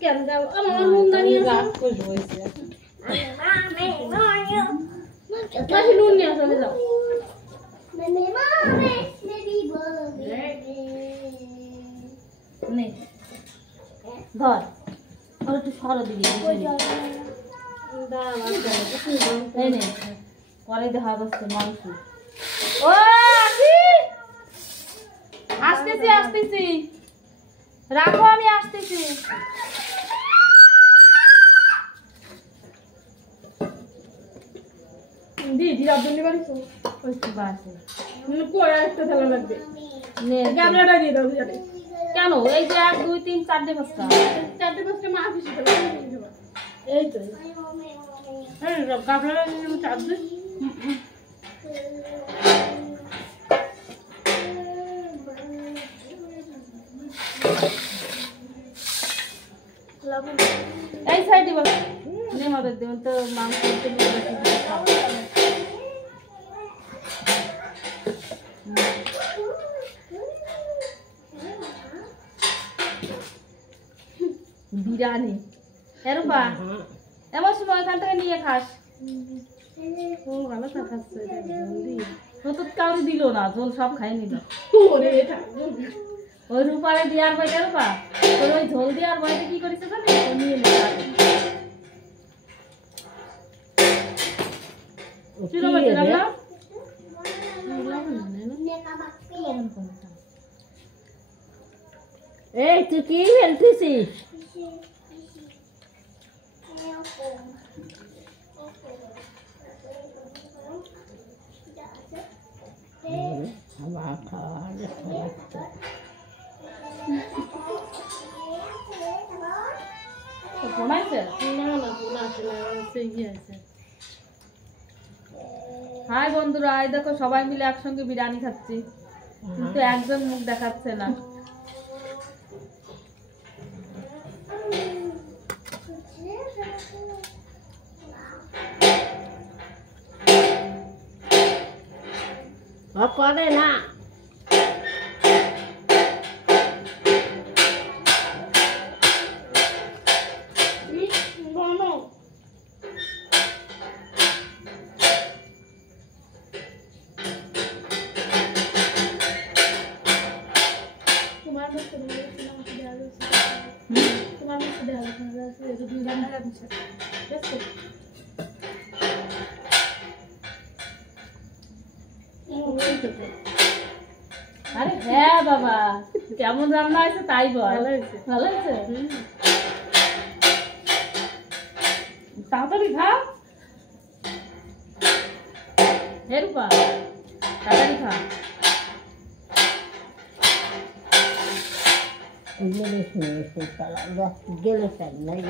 কেন যাও আমার মুন্দানি রাত কই হইছে মাঝে নুন নিয়ে চলে যাও নে ধর আর একটু সরো দিবি এই নে পরে দেখা যাচ্ছে মাংস ও আসতেছি আসতেছি রাখো আমি আসতেছি দিদি রাবনি বাড়িছো ওই তো বাসে কই আরেকটা থালা লাগবে নে গামলাটা দিয়ে দাও জানে কেন এই যে 1 2 3 4 5টা 4 5টা মাছ এসে গেল এই তো এই গামলাটা নিয়ে চাপ দে এই সাইডে বল নে মদত দেন তো মাংস করতে নিয়ে বিরিয়ানি এরবা এমন সময় এখান থেকে নিয়ে খাস ও ভালো খাচ্ছে জলদি ও তো কাউরি দিল না ঝোল সব খাই নিল ওরে এটা ওই রূপারে দিয়ার ভাই রূপা তোর ওই ঝোল দিয়ার ভাইতে কি করিস জানিস ও নিয়ে নে চুলো বাজে না এই তুই কি ফেলতেছিস হাই বন্ধুরা এই দেখো সবাই মিলে একসঙ্গে বিরিয়ানি খাচ্ছি কিন্তু একজন মুখ দেখাচ্ছে না করে না আরে হ্যাঁ বাবা কেমন রান্না হয়েছে তাই বল ভালো হয়েছে তাড়াতাড়ি খা হে রূপা তাড়াতাড়ি খা গেলে নাই